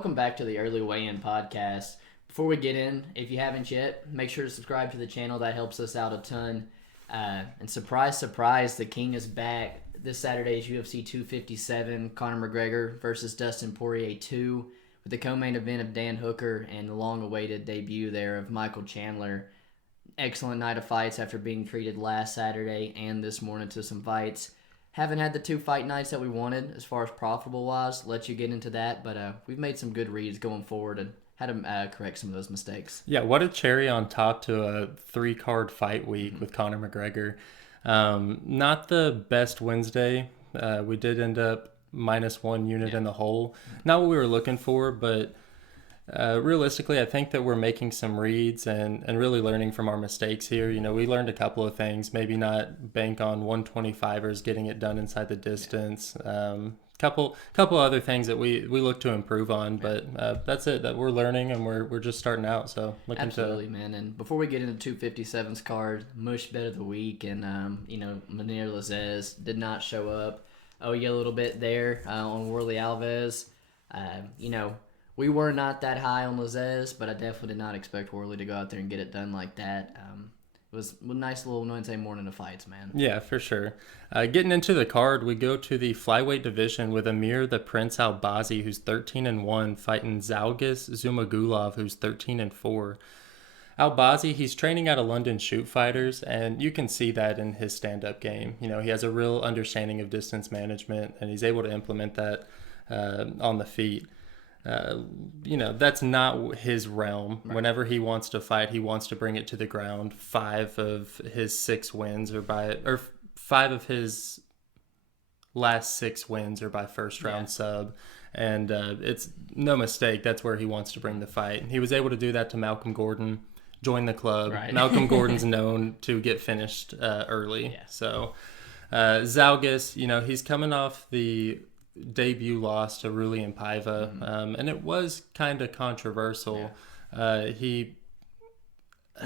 welcome back to the Early Weigh-In podcast. Before we get in, if you haven't yet, make sure to subscribe to the channel. That helps us out a ton. And surprise, surprise, the King is back. This Saturday's UFC 257, Conor McGregor versus Dustin Poirier 2, with the co-main event of Dan Hooker and the long-awaited debut there of Michael Chandler. Excellent night of fights after being treated last Saturday and this morning to some fights. Haven't had the two fight nights that we wanted as far as profitable-wise. Let you get into that, but we've made some good reads going forward and had to correct some of those mistakes. Yeah, what a cherry on top to a 3-card fight week with Conor McGregor. Not the best Wednesday. We did end up -1 unit in the hole. Not what we were looking for, but realistically, I think that we're making some reads and really learning from our mistakes here. You know, we learned a couple of things. Maybe not bank on 125ers, getting it done inside the distance. Couple other things that we look to improve on, but that's it. That we're learning and we're just starting out. So absolutely, man. And before we get into 257's card, Mush bet of the week, and Munir Lazez did not show up. Oh, yeah, a little bit there on Worley Alves. We were not that high on Lazez, but I definitely did not expect Worley to go out there and get it done like that. It was a nice little Wednesday morning of fights, man. Yeah, for sure. Getting into the card, we go to the flyweight division with Amir the Prince Albazi, who's 13-1, fighting Zhalgas Zhumagulov, who's 13-4. Albazi, he's training out of London Shoot Fighters, and you can see that in his stand-up game. You know, he has a real understanding of distance management, and he's able to implement that on the feet. That's not his realm. Right. Whenever he wants to fight, he wants to bring it to the ground. 5 of his 6 wins or 5 of his last 6 wins are by first round sub. And it's no mistake. That's where he wants to bring the fight. He was able to do that to Malcolm Gordon, join the club. Right. Malcolm Gordon's known to get finished early. Yeah. So Zhalgas, he's coming off the debut loss to Julianna, and it was kind of controversial. Yeah. He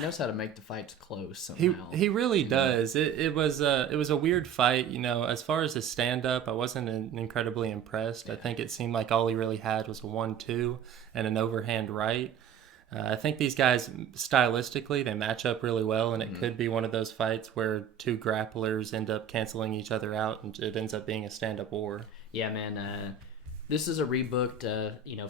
knows how to make the fights close somehow. He really does. It was a weird fight. As far as his stand-up, I wasn't incredibly impressed. Yeah. I think it seemed like all he really had was a 1-2 and an overhand right. I think these guys, stylistically, they match up really well, and it could be one of those fights where 2 grapplers end up canceling each other out, and it ends up being a stand-up war. Yeah, man. This is a rebooked,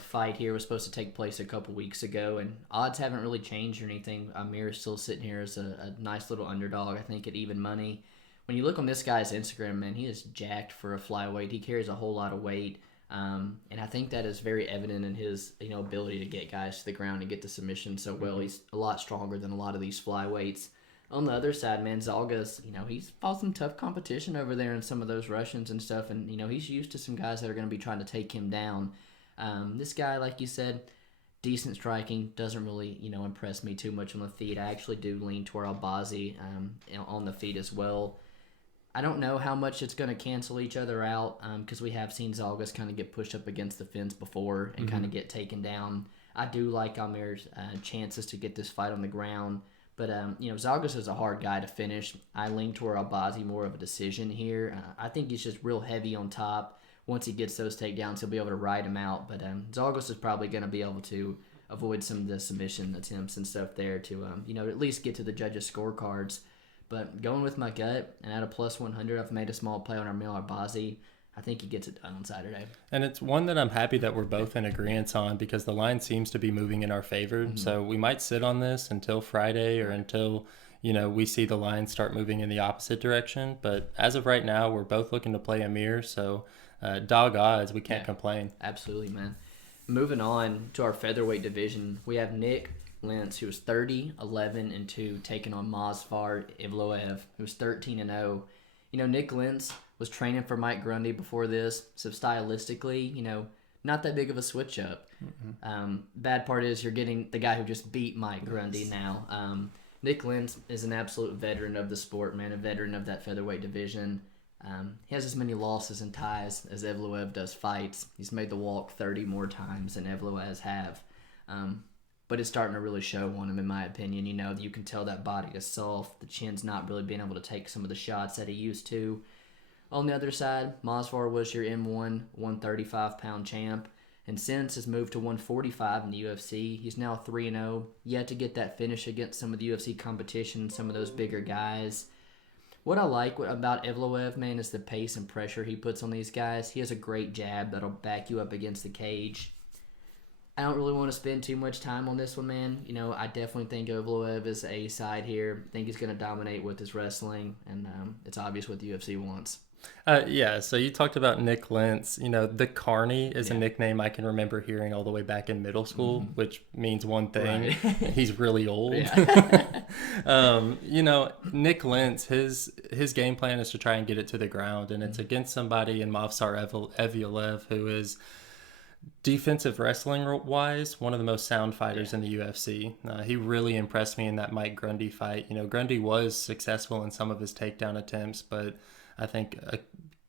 fight here. It was supposed to take place a couple weeks ago, and odds haven't really changed or anything. Amir is still sitting here as a nice little underdog, I think, at even money. When you look on this guy's Instagram, man, he is jacked for a flyweight. He carries a whole lot of weight. And I think that is very evident in his ability to get guys to the ground and get the submission so well. He's a lot stronger than a lot of these flyweights. On the other side, man, Zhalgas, he's fought some tough competition over there in some of those Russians and stuff, and he's used to some guys that are going to be trying to take him down. This guy, like you said, decent striking, doesn't really impress me too much on the feet. I actually do lean toward Albazi on the feet as well. I don't know how much it's going to cancel each other out because we have seen Zhalgas kind of get pushed up against the fence before and kind of get taken down. I do like Amir's chances to get this fight on the ground. But, Zhalgas is a hard guy to finish. I lean toward Albazi more of a decision here. I think he's just real heavy on top. Once he gets those takedowns, he'll be able to ride him out. But Zhalgas is probably going to be able to avoid some of the submission attempts and stuff there to, at least get to the judges' scorecards. But going with my gut, and at a +100, I've made a small play on Amir Albazi. I think he gets it done on Saturday. And it's one that I'm happy that we're both in agreement on because the line seems to be moving in our favor. Mm-hmm. So we might sit on this until Friday or until, we see the line start moving in the opposite direction. But as of right now, we're both looking to play Amir. So dog odds, we can't complain. Absolutely, man. Moving on to our featherweight division, we have Nick Lentz, who was 30-11-2, taking on Movsar Evloev, who was 13-0. Nick Lentz was training for Mike Grundy before this, so stylistically, not that big of a switch up. Mm-hmm. Bad part is you're getting the guy who just beat Mike Grundy now. Nick Lentz is an absolute veteran of the sport, man, a veteran of that featherweight division. He has as many losses and ties as Evloev does fights. He's made the walk 30 more times than Evloev have. But it's starting to really show on him, in my opinion. You can tell that body is soft. The chin's not really being able to take some of the shots that he used to. On the other side, Movsar was your M1 135-pound champ. And since has moved to 145 in the UFC. He's now 3-0. Yet to get that finish against some of the UFC competition, some of those bigger guys. What I like about Evloev, man, is the pace and pressure he puts on these guys. He has a great jab that'll back you up against the cage. I don't really want to spend too much time on this one, man. I definitely think Evloev is a side here. I think he's going to dominate with his wrestling, and it's obvious what the UFC wants. So you talked about Nick Lentz. The Carney is a nickname I can remember hearing all the way back in middle school, which means one thing. Right. He's really old. Nick Lentz, his game plan is to try and get it to the ground, and it's against somebody in Movsar Evloev, who is defensive wrestling-wise one of the most sound fighters in the UFC. He really impressed me in that Mike Grundy fight. Grundy was successful in some of his takedown attempts, but I think a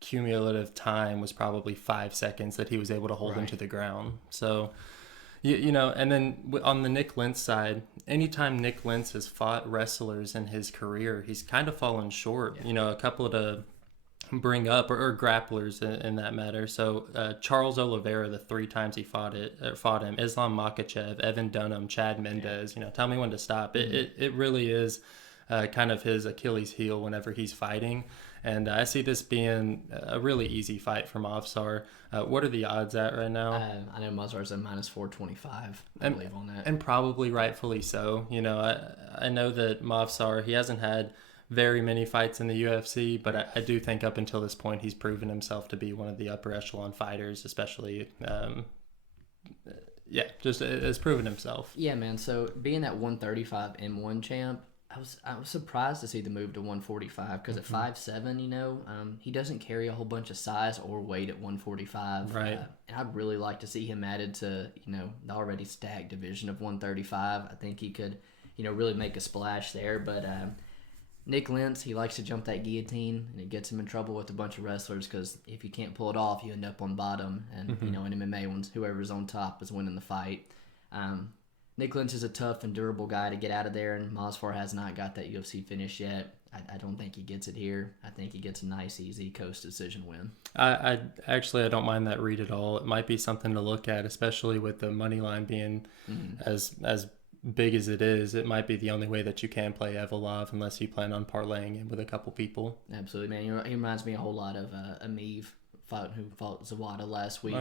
cumulative time was probably 5 seconds that he was able to hold him to the ground. So, and then on the Nick Lentz side, anytime Nick Lentz has fought wrestlers in his career, he's kind of fallen short. A couple to bring up, or grapplers in that matter. So Charles Oliveira, the 3 times he fought him, Islam Makhachev, Evan Dunham, Chad Mendez. Tell me when to stop. It really is kind of his Achilles heel whenever he's fighting. And I see this being a really easy fight for Movsar. What are the odds at right now? I know Movsar's at minus 425, I believe, on that. And probably rightfully so. I know that Movsar, he hasn't had very many fights in the UFC, but I do think up until this point he's proven himself to be one of the upper echelon fighters, especially, just has proven himself. Yeah, man. So being that 135 M1 champ, I was surprised to see the move to 145 because at 5'7", he doesn't carry a whole bunch of size or weight at 145. Right. And I'd really like to see him added to, the already stacked division of 135. I think he could, really make a splash there. But Nick Lentz, he likes to jump that guillotine, and it gets him in trouble with a bunch of wrestlers because if you can't pull it off, you end up on bottom. And, in MMA, whoever's on top is winning the fight. Nick Lentz is a tough and durable guy to get out of there, and Movsar has not got that UFC finish yet. I don't think he gets it here. I think he gets a nice, easy coast decision win. I don't mind that read at all. It might be something to look at, especially with the money line being as big as it is. It might be the only way that you can play Evloev unless you plan on parlaying it with a couple people. Absolutely, man. He reminds me a whole lot of Amir, who fought Zawada last week.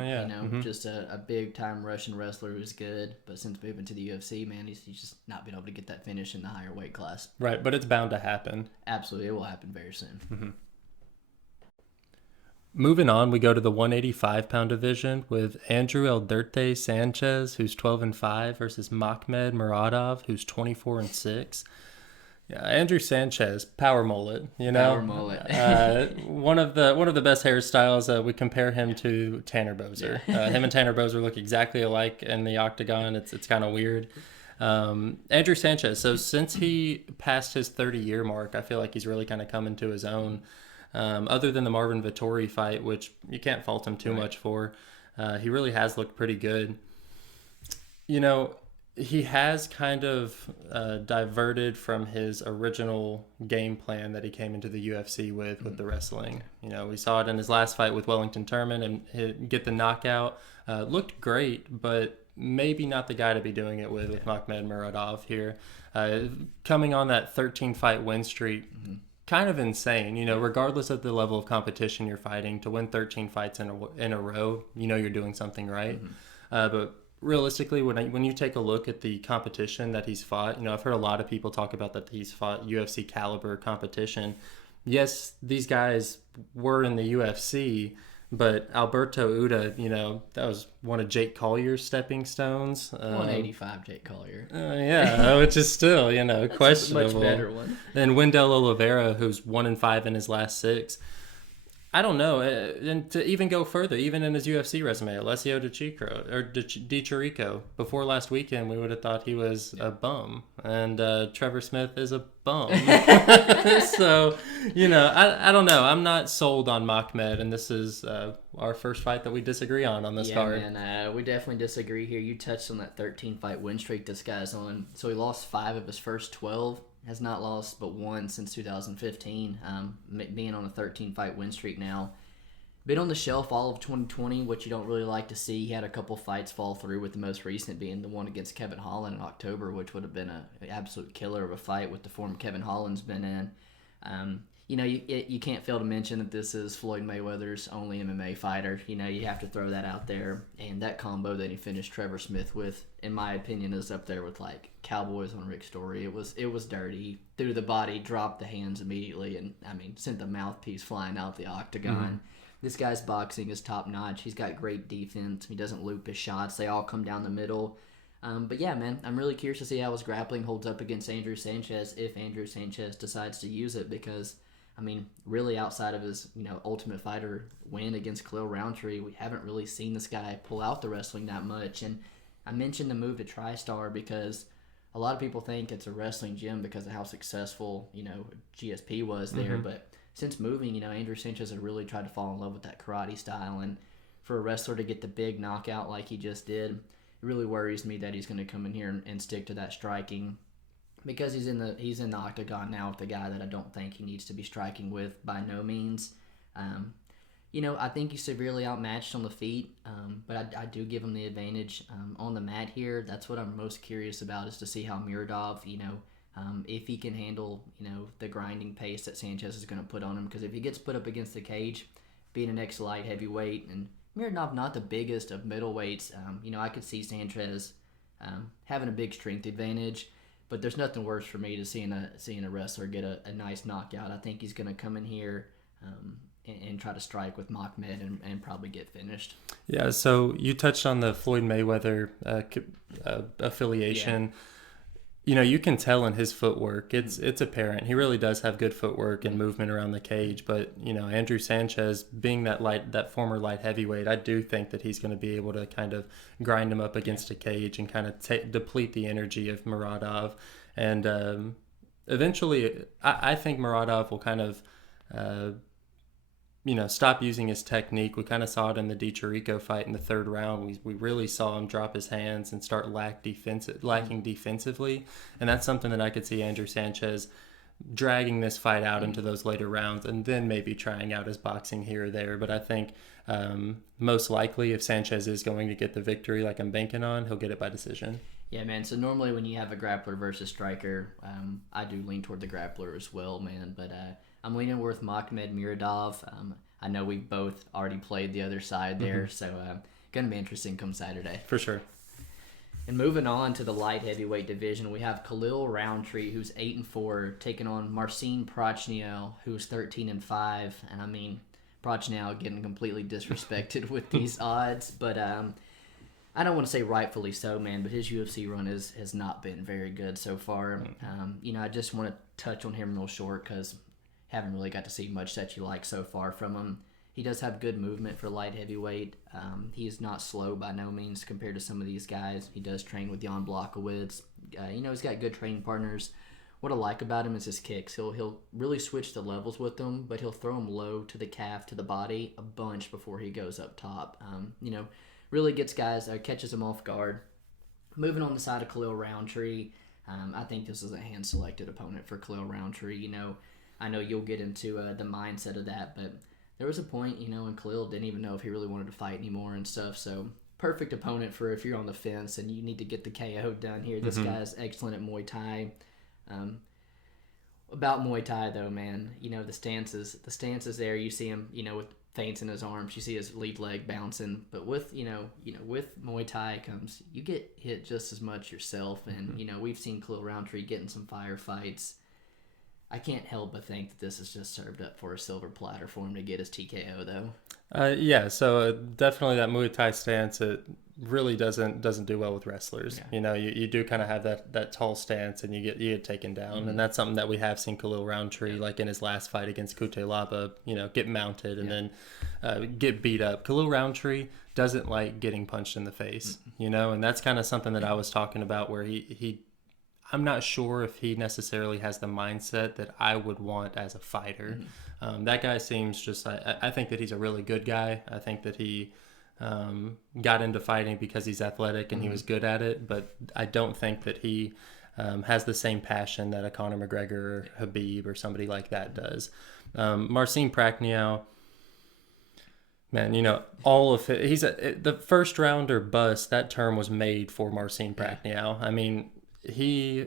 Just a big-time Russian wrestler who's good, but since moving to the UFC, man, he's just not been able to get that finish in the higher weight class. Right, but it's bound to happen. Absolutely, it will happen very soon. Moving on, we go to the 185-pound division with Andrew Eldurte Sanchez, who's 12-5, versus Makmud Muradov, who's 24-6. Yeah, Andrew Sanchez, power mullet, Power mullet. One of the best hairstyles. We compare him to Tanner Boser. Him and Tanner Boser look exactly alike in the octagon. It's kind of weird. Andrew Sanchez. So since he passed his 30-year mark, I feel like he's really kind of come into his own. Other than the Marvin Vettori fight, which you can't fault him too much for, he really has looked pretty good. He has kind of diverted from his original game plan that he came into the UFC with the wrestling. We saw it in his last fight with Wellington Turman and get the knockout. Looked great, but maybe not the guy to be doing it with Makmud Muradov here. Coming on that 13-fight win streak, kind of insane. Regardless of the level of competition you're fighting, to win 13 fights in a row, you're doing something right. But realistically, when you take a look at the competition that he's fought, I've heard a lot of people talk about that he's fought UFC caliber competition. Yes, these guys were in the UFC, but Alberto Uda, that was one of Jake Collier's stepping stones. 185 Jake Collier. Which is still, questionable. Much better one. And Wendell Oliveira, who's 1-5 in his last 6. I don't know. And to even go further, even in his UFC resume, Alessio Di Chirico, before last weekend, we would have thought he was a bum. And Trevor Smith is a bum. So, I don't know. I'm not sold on Makmud, and this is our first fight that we disagree on this card. Yeah, man, we definitely disagree here. You touched on that 13-fight win streak this guy's on. So he lost 5 of his first 12. Has not lost but 1 since 2015, being on a 13-fight win streak now. Been on the shelf all of 2020, which you don't really like to see. He had a couple fights fall through, with the most recent being the one against Kevin Holland in October, which would have been an absolute killer of a fight with the form Kevin Holland's been in. You can't fail to mention that this is Floyd Mayweather's only MMA fighter. You have to throw that out there. And that combo that he finished Trevor Smith with, in my opinion, is up there with like Cowboys on Rick Story. It was dirty. Threw the body, dropped the hands immediately, and sent the mouthpiece flying out the octagon. Mm-hmm. This guy's boxing is top notch. He's got great defense. He doesn't loop his shots. They all come down the middle. But yeah, man, I'm really curious to see how his grappling holds up against Andrew Sanchez, if Andrew Sanchez decides to use it, because really outside of his, Ultimate Fighter win against Khalil Rountree, we haven't really seen this guy pull out the wrestling that much. And I mentioned the move to TriStar because a lot of people think it's a wrestling gym because of how successful, GSP was there. Mm-hmm. But since moving, Andrew Sanchez has really tried to fall in love with that karate style. And for a wrestler to get the big knockout like he just did, it really worries me that he's going to come in here and stick to that striking, because he's in the octagon now with a guy that I don't think he needs to be striking with by no means. I think he's severely outmatched on the feet, but I do give him the advantage on the mat here. That's what I'm most curious about, is to see how Muradov, if he can handle, the grinding pace that Sanchez is going to put on him. Because if he gets put up against the cage, being an ex-light heavyweight, and Muradov not the biggest of middleweights, I could see Sanchez having a big strength advantage. But there's nothing worse for me to seeing a wrestler get a nice knockout. I think he's going to come in here and try to strike with Makmud and probably get finished. Yeah, so you touched on the Floyd Mayweather affiliation. Yeah. You can tell in his footwork. It's apparent. He really does have good footwork and movement around the cage. But, Andrew Sanchez, being that former light heavyweight, I do think that he's going to be able to kind of grind him up against a cage and kind of deplete the energy of Muradov. And eventually, I think Muradov will kind of stop using his technique. We kind of saw it in the DiChirico fight in the third round. We really saw him drop his hands and start lacking defensively. And that's something that I could see Andrew Sanchez dragging this fight out into those later rounds, and then maybe trying out his boxing here or there. But I think most likely, if Sanchez is going to get the victory like I'm banking on, he'll get it by decision. Yeah, man. So normally when you have a grappler versus striker, I do lean toward the grappler as well, man. But I'm leaning with Makmud Muradov. I know we both already played the other side there, so going to be interesting come Saturday. For sure. And moving on to the light heavyweight division, we have Khalil Rountree, who's 8-4, taking on Marcin Prachnio, who's 13-5. And Prachnio getting completely disrespected with these odds, but I don't want to say rightfully so, man, but his UFC run has not been very good so far. I just want to touch on him real short because haven't really got to see much that you like so far from him. He does have good movement for light heavyweight. He's not slow by no means compared to some of these guys. He does train with Jan Blachowicz. He's got good training partners. What I like about him is his kicks. He'll really switch the levels with them, but he'll throw them low to the calf, to the body, a bunch before he goes up top. Really gets guys, catches them off guard. Moving on the side of Khalil Rountree, I think this is a hand-selected opponent for Khalil Rountree. I know you'll get into the mindset of that, but there was a point, when Khalil didn't even know if he really wanted to fight anymore and stuff. So perfect opponent for if you're on the fence and you need to get the KO done here. This guy's excellent at Muay Thai. About Muay Thai though, man, the stances there. You see him, with feints in his arms. You see his lead leg bouncing. But with with Muay Thai comes you get hit just as much yourself. And we've seen Khalil Rountree getting some firefights. I can't help but think that this is just served up for a silver platter for him to get his TKO, though. So definitely that Muay Thai stance, it really doesn't do well with wrestlers. Yeah. You do kind of have that tall stance, and you get taken down, and that's something that we have seen Khalil Rountree, like in his last fight against Kutelaba, get mounted and then get beat up. Khalil Rountree doesn't like getting punched in the face, and that's kind of something that I was talking about where he I'm not sure if he necessarily has the mindset that I would want as a fighter. That guy seems just, I think that he's a really good guy. I think that he got into fighting because he's athletic and he was good at it, but I don't think that he has the same passion that a Conor McGregor or Khabib or somebody like that does. Marcin Prachnio, Man, all of it. The first rounder bust. That term was made for Marcin Prachnio. I mean, he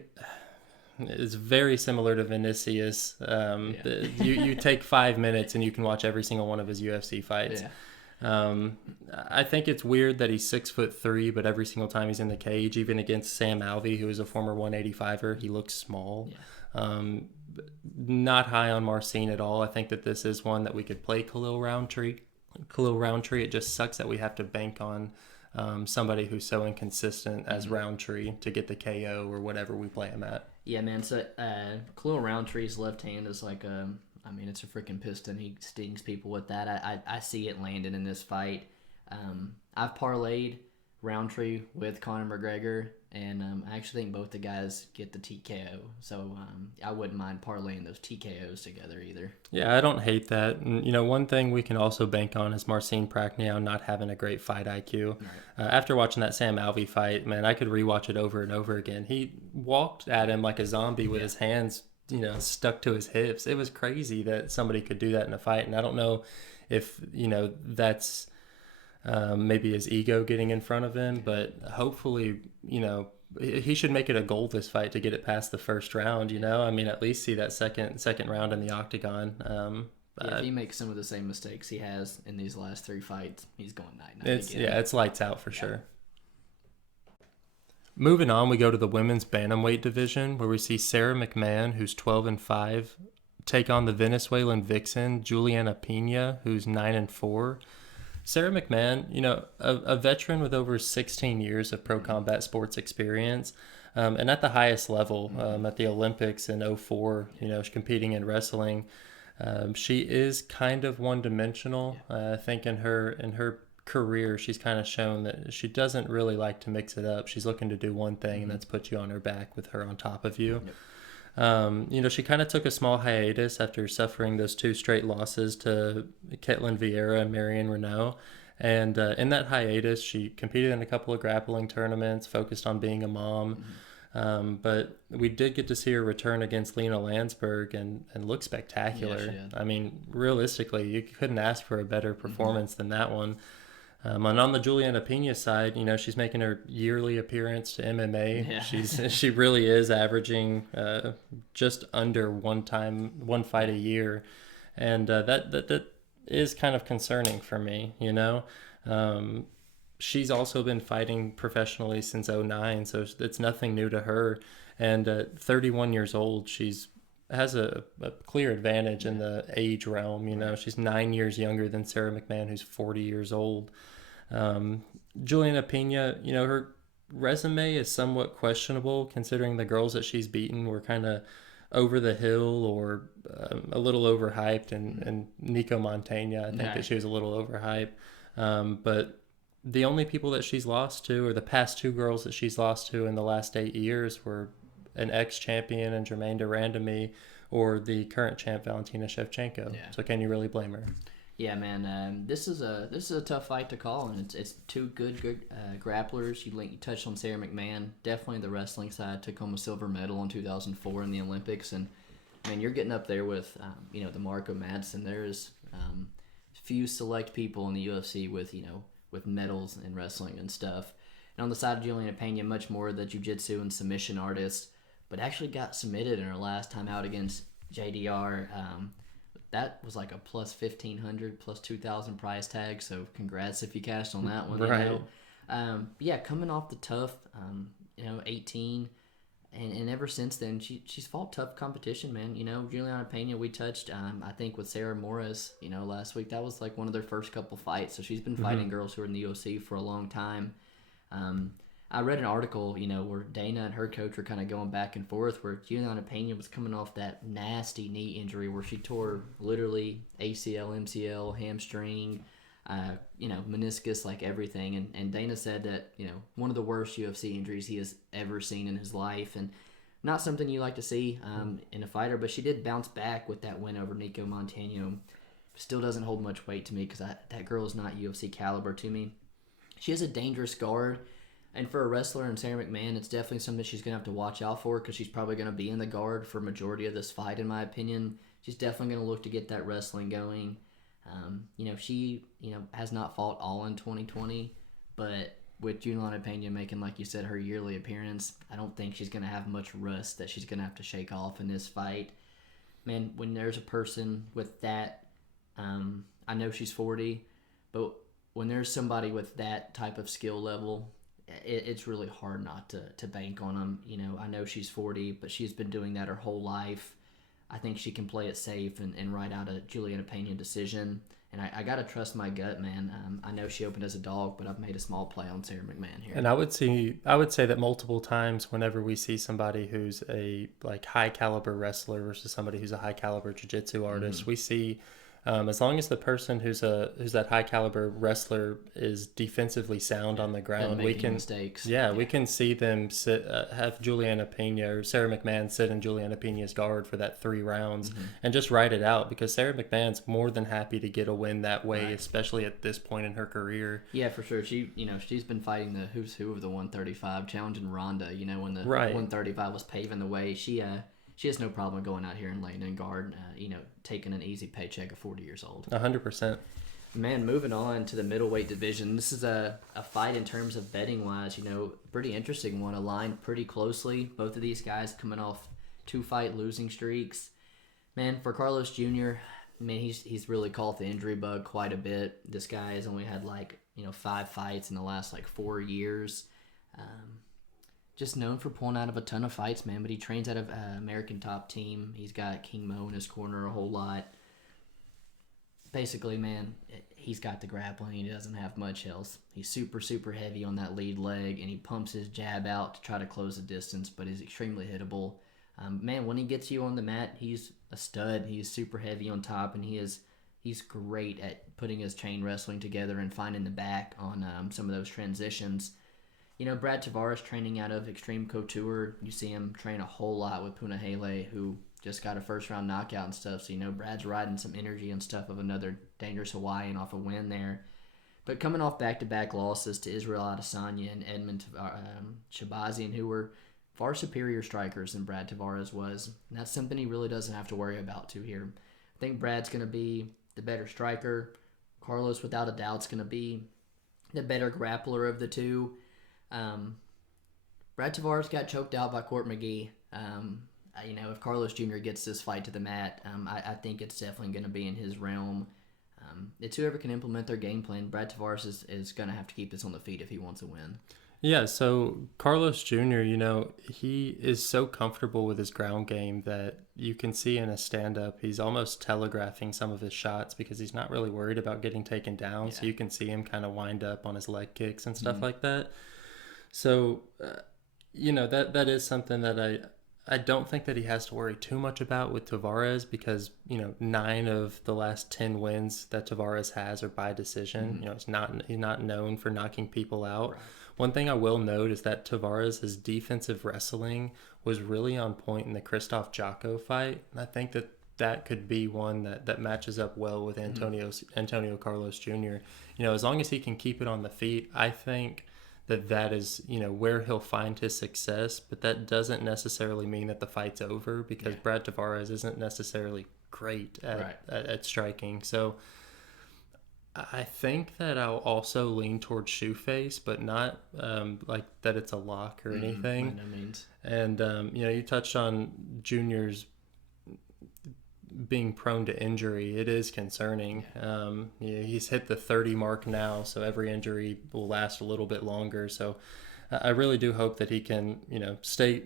is very similar to Vinicius. You take 5 minutes and you can watch every single one of his UFC fights. I think it's weird that he's 6'3", but every single time he's in the cage, even against Sam Alvey, who is a former 185er, he looks small. Not high on Marcin at all. I think that this is one that we could play Khalil Rountree. It just sucks that we have to bank on somebody who's so inconsistent as Rountree to get the KO or whatever we play him at. Yeah, man. So Khalil Rountree's left hand is like it's a freaking piston. He stings people with that. I see it landing in this fight. I've parlayed Rountree with Conor McGregor, and I actually think both the guys get the TKO. So I wouldn't mind parlaying those TKOs together either. Yeah, I don't hate that. And, one thing we can also bank on is Marcin Prachnio not having a great fight IQ. Right. After watching that Sam Alvey fight, man, I could rewatch it over and over again. He walked at him like a zombie with his hands stuck to his hips. It was crazy that somebody could do that in a fight. And I don't know if, that's maybe his ego getting in front of him, but hopefully, he should make it a goal this fight to get it past the first round, at least see that second round in the octagon. If he makes some of the same mistakes he has in these last 3 fights, he's going night-night again. Yeah, it's lights out for sure. Moving on, we go to the women's bantamweight division, where we see Sara McMann, who's 12-5, take on the Venezuelan vixen Julianna Pena, who's 9-4. Sara McMann, a veteran with over 16 years of pro combat sports experience, and at the highest level, at the Olympics in 2004, she's competing in wrestling. She is kind of one-dimensional. I think in her career, she's kind of shown that she doesn't really like to mix it up. She's looking to do one thing, and that's put you on her back with her on top of you. She kind of took a small hiatus after suffering those 2 straight losses to Ketlin Vieira and Marion Renault. And in that hiatus, she competed in a couple of grappling tournaments, focused on being a mom. But we did get to see her return against Lena Landsberg and look spectacular. I mean, realistically, you couldn't ask for a better performance than that one. And on the Julianna Pena side, she's making her yearly appearance to MMA. Yeah. She really is averaging just under one fight a year, and that is kind of concerning for me. She's also been fighting professionally since 2009, so it's nothing new to her. And at 31 years old, has a clear advantage in the age realm. She's 9 years younger than Sara McMann, who's 40 years old. Julianna Pena, her resume is somewhat questionable considering the girls that she's beaten were kind of over the hill or a little overhyped, and Nico Montana, I think that she was a little overhyped. But the only people that she's lost to, or the past 2 girls that she's lost to in the last 8 years, were an ex-champion and Germaine de Randamie, or the current champ Valentina Shevchenko. Yeah. So can you really blame her? Yeah, man. This is a tough fight to call, and it's 2 good grapplers. You touched on Sara McMann. Definitely the wrestling side took home a silver medal in 2004 in the Olympics, and man, you're getting up there with the Marco Madsen. There's few select people in the UFC with medals in wrestling and stuff. And on the side of Julianna Pena, much more the jiu-jitsu and submission artist, but actually got submitted in her last time out against JDR. That was like a plus 1,500, plus 2,000 price tag. So congrats if you cashed on that one. Right. Coming off the tough, 18, and ever since then she's fought tough competition, man. Julianna Pena, we touched, I think with Sarah Morris, last week. That was like one of their first couple fights. So she's been fighting girls who are in the UFC for a long time. I read an article, where Dana and her coach were kind of going back and forth, where Julianna Pena was coming off that nasty knee injury where she tore literally ACL, MCL, hamstring, meniscus, like everything. And Dana said that, one of the worst UFC injuries he has ever seen in his life, and not something you like to see in a fighter, but she did bounce back with that win over Nico Montano. Still doesn't hold much weight to me because that girl is not UFC caliber to me. She has a dangerous guard. And for a wrestler and Sara McMann, it's definitely something she's going to have to watch out for, because she's probably going to be in the guard for a majority of this fight, in my opinion. She's definitely going to look to get that wrestling going. She has not fought all in 2020, but with Julianna Pena making, like you said, her yearly appearance, I don't think she's going to have much rust that she's going to have to shake off in this fight. Man, when there's a person with that, I know she's 40, but when there's somebody with that type of skill level, it's really hard not to bank on them. I know she's 40, but she's been doing that her whole life. I think she can play it safe and ride out a Julianna Pena decision. And I got to trust my gut, man. I know she opened as a dog, but I've made a small play on Sara McMann here. And I would say that multiple times whenever we see somebody who's a high caliber wrestler versus somebody who's a high caliber jiu-jitsu artist, we see as long as the person who's that high caliber wrestler is defensively sound on the ground, we can mistakes. We can see them have Julianna Pena or Sara McMann sit in Julianna Pena's guard for that 3 rounds and just ride it out, because Sara McMann's more than happy to get a win that way, especially at this point in her career. Yeah, for sure. She's been fighting the who's who of the 135, challenging Ronda. When the 135 was paving the way, she has no problem going out here and laying in guard, taking an easy paycheck at 40 years old. 100%. Man, moving on to the middleweight division. This is a fight in terms of betting-wise, pretty interesting one, aligned pretty closely. Both of these guys coming off 2-fight losing streaks. Man, for Carlos Jr., he's really caught the injury bug quite a bit. This guy has only had 5 fights in the last 4 years. Just known for pulling out of a ton of fights, man. But he trains out of American Top Team. He's got King Mo in his corner a whole lot. Basically, man, he's got the grappling. He doesn't have much else. He's super, super heavy on that lead leg, and he pumps his jab out to try to close the distance, but he's extremely hittable. Man, when he gets you on the mat, he's a stud. He's super heavy on top, and he's great at putting his chain wrestling together and finding the back on some of those transitions. Brad Tavares training out of Extreme Couture, you see him train a whole lot with Punahele, who just got a first-round knockout and stuff. So, Brad's riding some energy and stuff of another dangerous Hawaiian off a win there. But coming off back-to-back losses to Israel Adesanya and Edmund Shabazian, who were far superior strikers than Brad Tavares was. And that's something he really doesn't have to worry about too here. I think Brad's going to be the better striker. Carlos, without a doubt, is going to be the better grappler of the two. Brad Tavares got choked out by Court McGee. If Carlos Jr. gets this fight to the mat, I think it's definitely going to be in his realm. It's whoever can implement their game plan. Brad Tavares is going to have to keep this on the feet if he wants to win. Yeah, so Carlos Jr., he is so comfortable with his ground game that you can see in a stand-up, he's almost telegraphing some of his shots because he's not really worried about getting taken down. Yeah. So you can see him kind of wind up on his leg kicks and stuff like that. So, that is something that I don't think that he has to worry too much about with Tavares because, 9 of the last 10 wins that Tavares has are by decision. He's not known for knocking people out. Right. One thing I will note is that Tavares' defensive wrestling was really on point in the Krzysztof Jocko fight. And I think that could be one that matches up well with Antonio Carlos Jr. As long as he can keep it on the feet, I think that is, where he'll find his success, but that doesn't necessarily mean that the fight's over because Brad Tavares isn't necessarily great at striking. So I think that I'll also lean towards Shoeface, but not that it's a lock or anything. By no means. And, you touched on Junior's being prone to injury. It is concerning. He's hit the 30 mark now, so every injury will last a little bit longer. So I really do hope that he can, stay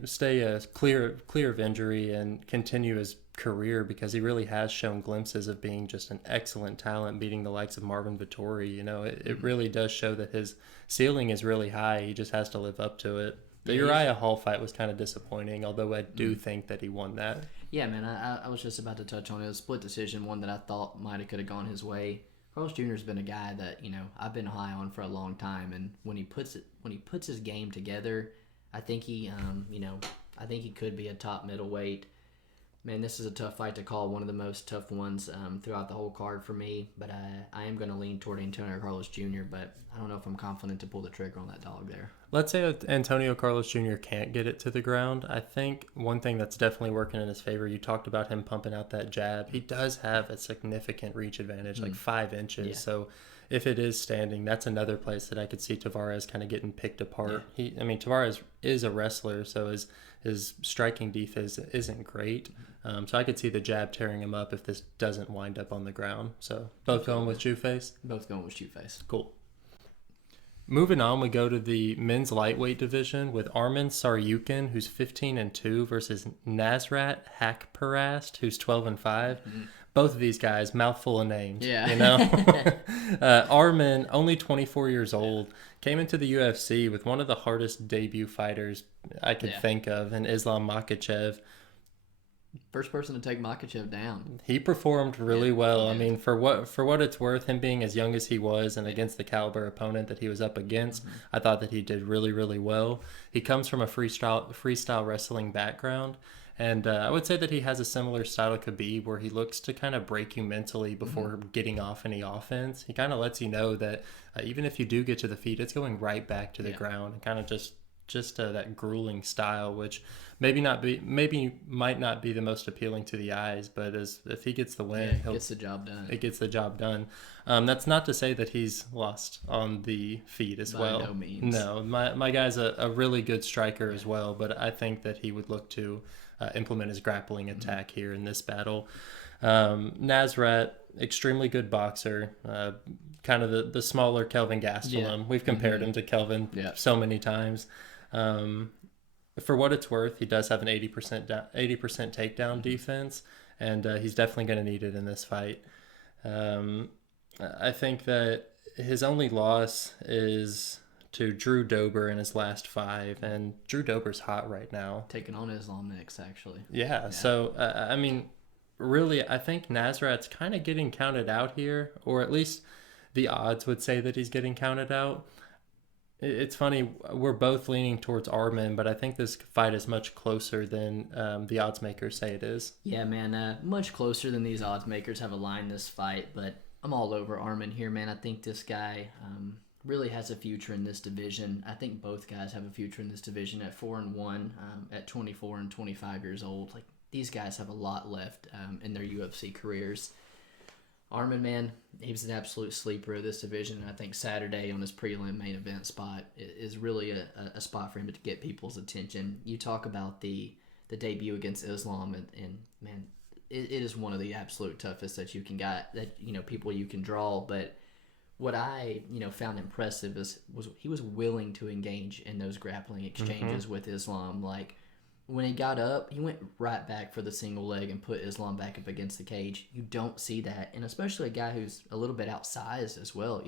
clear of injury and continue his career because he really has shown glimpses of being just an excellent talent, beating the likes of Marvin Vettori. It really does show that his ceiling is really high. He just has to live up to it. The Uriah Hall fight was kind of disappointing, although I do think that he won that. Yeah, man, I was just about to touch on it. A split decision, one that I thought could have gone his way. Carlos Jr. has been a guy that, I've been high on for a long time, and when he puts his game together, I think he could be a top middleweight. Man, this is a tough fight to call, one of the most tough ones throughout the whole card for me, but I am going to lean toward Antonio Carlos Jr., but I don't know if I'm confident to pull the trigger on that dog there. let's say Antonio Carlos Jr. can't get it to the ground. I think one thing that's definitely working in his favor, you talked about him pumping out that jab. He does have a significant reach advantage, like 5 inches. Yeah. So if it is standing, that's another place that I could see Tavares kind of getting picked apart. Yeah. Tavares is a wrestler, so his striking defense isn't great. So I could see the jab tearing him up if this doesn't wind up on the ground. So both going with shoe face? Both going with shoe face. Cool. Moving on, we go to the men's lightweight division with Arman Tsarukyan, who's 15-2, versus Nasrat Haqparast, who's 12-5. Mm-hmm. Both of these guys, mouthful of names. Yeah. You know? Arman, only 24 years old, came into the UFC with one of the hardest debut fighters I could think of, in Islam Makhachev. First person to take Makhachev down. He performed really well. I mean, for what it's worth, him being as young as he was and against the caliber opponent that he was up against, I thought that he did really, really well. He comes from a freestyle wrestling background, and I would say that he has a similar style to Khabib, where he looks to kind of break you mentally before getting off any offense. He kind of lets you know that even if you do get to the feet, it's going right back to the ground, and kind of just that grueling style, which might not be the most appealing to the eyes, but if he gets the win, it gets the job done. It gets the job done. That's not to say that he's lost on the feet as well. By no means. No, my guy's a really good striker as well, but I think that he would look to implement his grappling attack here in this battle. Nasrat, extremely good boxer, kind of the smaller Kelvin Gastelum. We've compared him to Kelvin so many times. For what it's worth, he does have an 80% takedown defense, and he's definitely going to need it in this fight. I think that his only loss is to Drew Dober in his last 5, and Drew Dober's hot right now. Taking on Islam next, actually. Yeah. So, I mean, really, I think Nasrat's kind of getting counted out here, or at least the odds would say that he's getting counted out. It's funny, we're both leaning towards Arman, but I think this fight is much closer than the odds makers say it is. Yeah, man, much closer than these odds makers have aligned this fight, but I'm all over Arman here, man. I think this guy really has a future in this division. I think both guys have a future in this division at 4-1, at 24 and 25 years old. Like, these guys have a lot left in their UFC careers. Arman, man, he was an absolute sleeper of this division, and I think Saturday on his prelim main event spot is really a spot for him to get people's attention. You talk about the debut against Islam, and man, it is one of the absolute toughest that you can get, that people you can draw. But what I found impressive was he was willing to engage in those grappling exchanges with Islam. Like, when he got up, he went right back for the single leg and put Islam back up against the cage. You don't see that, and especially a guy who's a little bit outsized as well,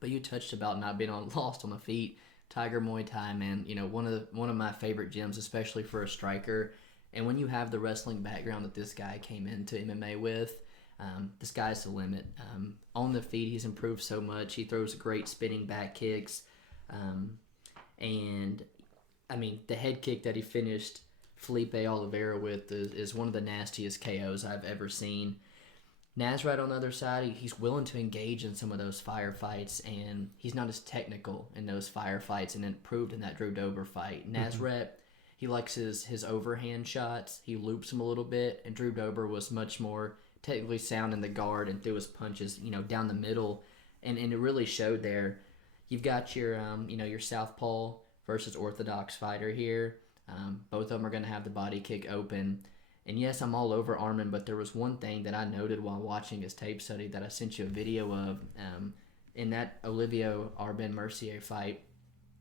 But you touched about not being lost on the feet. Tiger Muay Thai, man, one of my favorite gyms, especially for a striker. And when you have the wrestling background that this guy came into MMA with, the sky's the limit. On the feet, he's improved so much. He throws great spinning back kicks, and I mean, the head kick that he finished Felipe Oliveira with is one of the nastiest KOs I've ever seen. Nasrat on the other side, he's willing to engage in some of those firefights, and he's not as technical in those firefights, and it proved in that Drew Dober fight. Nasrat, he likes his overhand shots. He loops them a little bit, and Drew Dober was much more technically sound in the guard and threw his punches, down the middle, and it really showed there. You've got your southpaw versus orthodox fighter here. Both of them are going to have the body kick open. And yes, I'm all over Arman, but there was one thing that I noted while watching his tape study that I sent you a video of. In that Olivier Arben-Mercier fight,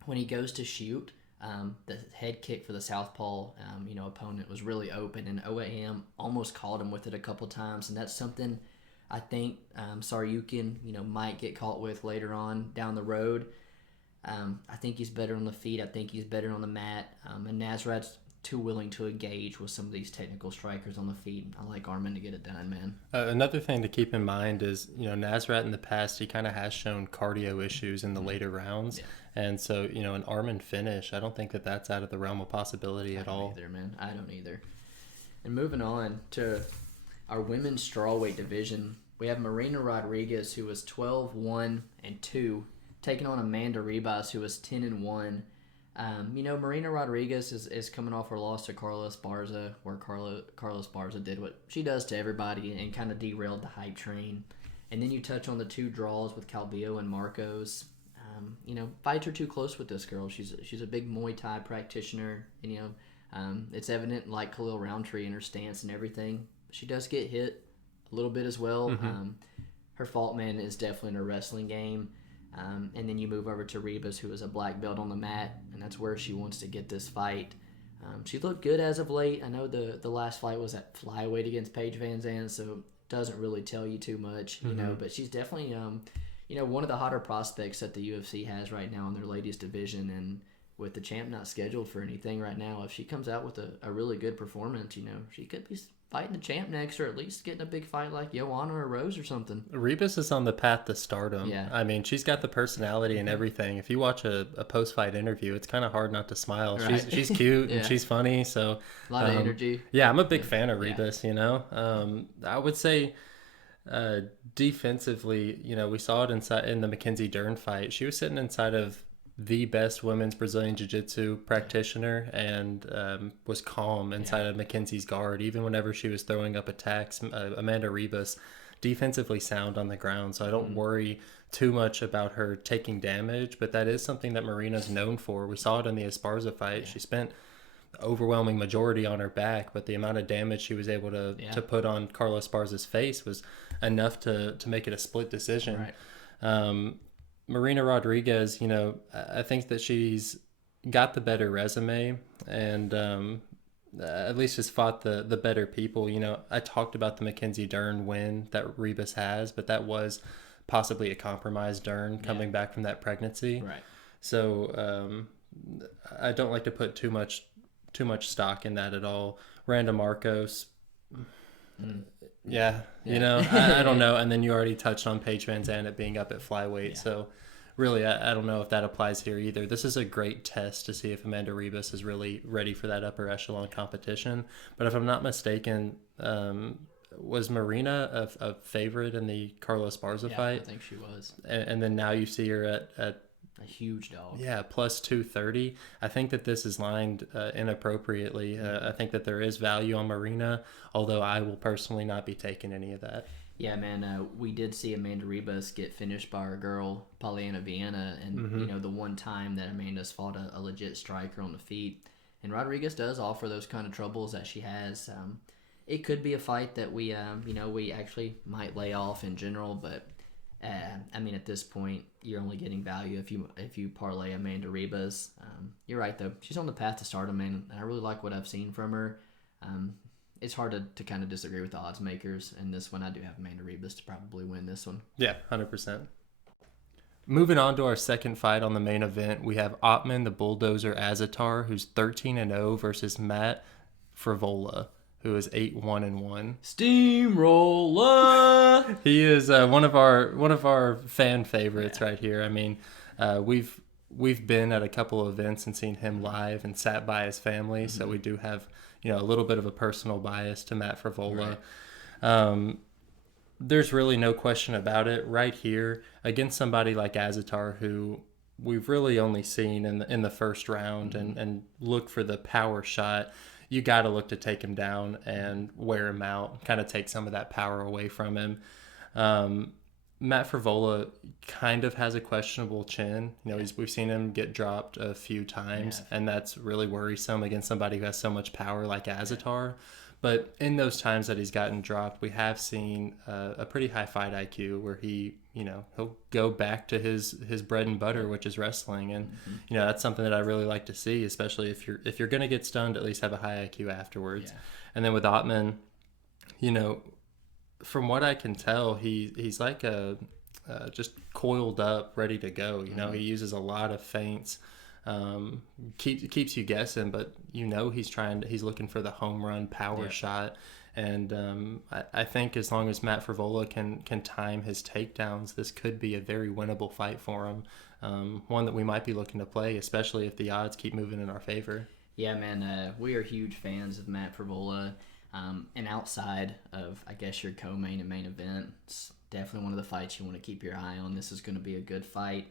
when he goes to shoot, the head kick for the southpaw opponent was really open, and OAM almost caught him with it a couple times, and that's something I think Tsarukyan might get caught with later on down the road. I think he's better on the feet. I think he's better on the mat. And Nasrat's too willing to engage with some of these technical strikers on the feet. I like Arman to get it done, man. Another thing to keep in mind is, Nasrat in the past, he kind of has shown cardio issues in the later rounds. Yeah. And so, an Arman finish, I don't think that that's out of the realm of possibility at all. I don't either, man. I don't either. And moving on to our women's strawweight division, we have Marina Rodriguez, who was 12-1-2 taking on Amanda Ribas, who was 10-1. Marina Rodriguez is coming off her loss to Carlos Barza, where Carlos Barza did what she does to everybody and kind of derailed the hype train. And then you touch on the 2 draws with Calvillo and Marcos. Fights are too close with this girl. She's a big Muay Thai practitioner, and it's evident like Khalil Rountree in her stance and everything. She does get hit a little bit as well. Mm-hmm. Her fault man is definitely in her wrestling game. And then you move over to Ribas, who is a black belt on the mat, and that's where she wants to get this fight. She looked good as of late. I know the last fight was at flyweight against Paige Van Zandt, so it doesn't really tell you too much, but she's definitely, one of the hotter prospects that the UFC has right now in their ladies division, and with the champ not scheduled for anything right now, if she comes out with a really good performance, she could be fighting the champ next, or at least getting a big fight like Joanne or Rose or something. Ribas is on the path to stardom. Yeah. I mean, she's got the personality and everything. If you watch a post-fight interview, it's kind of hard not to smile. Right. She's cute Yeah. and she's funny. So A lot of energy. Yeah, I'm a big fan of Ribas, I would say defensively, we saw it in the Mackenzie Dern fight. She was sitting inside of the best women's Brazilian Jiu-Jitsu practitioner and was calm inside of Mackenzie's guard, even whenever she was throwing up attacks. Amanda Ribas, defensively sound on the ground, so I don't worry too much about her taking damage, but that is something that Marina's known for. We saw it in the Esparza fight. She spent the overwhelming majority on her back, but the amount of damage she was able to put on Carlos Esparza's face was enough to make it a split decision. Right. Marina Rodriguez, I think that she's got the better resume and at least has fought the better people. I talked about the Mackenzie Dern win that Ribas has, but that was possibly a compromised Dern coming back from that pregnancy. Right. So I don't like to put too much stock in that at all. Randa Marcos, I don't know. And then you already touched on Paige Van Zandt being up at flyweight. So really, I don't know if that applies here either. This is a great test to see if Amanda Ribas is really ready for that upper echelon competition. But if I'm not mistaken, was Marina a favorite in the Carlos Esparza fight? I think she was. And then now you see her at a huge dog. Yeah, plus 230. I think that this is lined inappropriately. I think that there is value on Marina, although I will personally not be taking any of that. Yeah, man, we did see Amanda Ribas get finished by our girl, Polyana Viana, and, the one time that Amanda's fought a legit striker on the feet. And Rodriguez does offer those kind of troubles that she has. It could be a fight that we actually might lay off in general, but at this point, you're only getting value if you parlay Amanda Ribas. You're right, though. She's on the path to stardom, man, and I really like what I've seen from her. It's hard to kind of disagree with the odds makers, and this one I do have Amanda Ribas to probably win this one. Yeah, 100%. Moving on to our second fight on the main event, we have Ottman, the Bulldozer Azaitar, who's 13-0 versus Matt Frevola, who is 8-1-1. Steamroller. He is one of our fan favorites right here. I mean, we've been at a couple of events and seen him live and sat by his family, so we do have a little bit of a personal bias to Matt Frevola. Right. There's really no question about it. Right here against somebody like Azaitar, who we've really only seen in the first round and look for the power shot. You got to look to take him down and wear him out, kind of take some of that power away from him. Matt Frevola kind of has a questionable chin. We've seen him get dropped a few times, and that's really worrisome against somebody who has so much power like Azaitar. But in those times that he's gotten dropped, we have seen a pretty high fight IQ where he'll go back to his bread and butter, which is wrestling, and that's something that I really like to see, especially if you're going to get stunned, at least have a high IQ afterwards. Yeah. And then with Ottman, from what I can tell, he's like just coiled up, ready to go. He uses a lot of feints. Keeps you guessing, but he's looking for the home run power shot, and I think as long as Matt Frevola can time his takedowns, this could be a very winnable fight for him. One that we might be looking to play, especially if the odds keep moving in our favor. Yeah, man, we are huge fans of Matt Frevola, and outside of, I guess, your co-main and main event, it's definitely one of the fights you want to keep your eye on. This is going to be a good fight.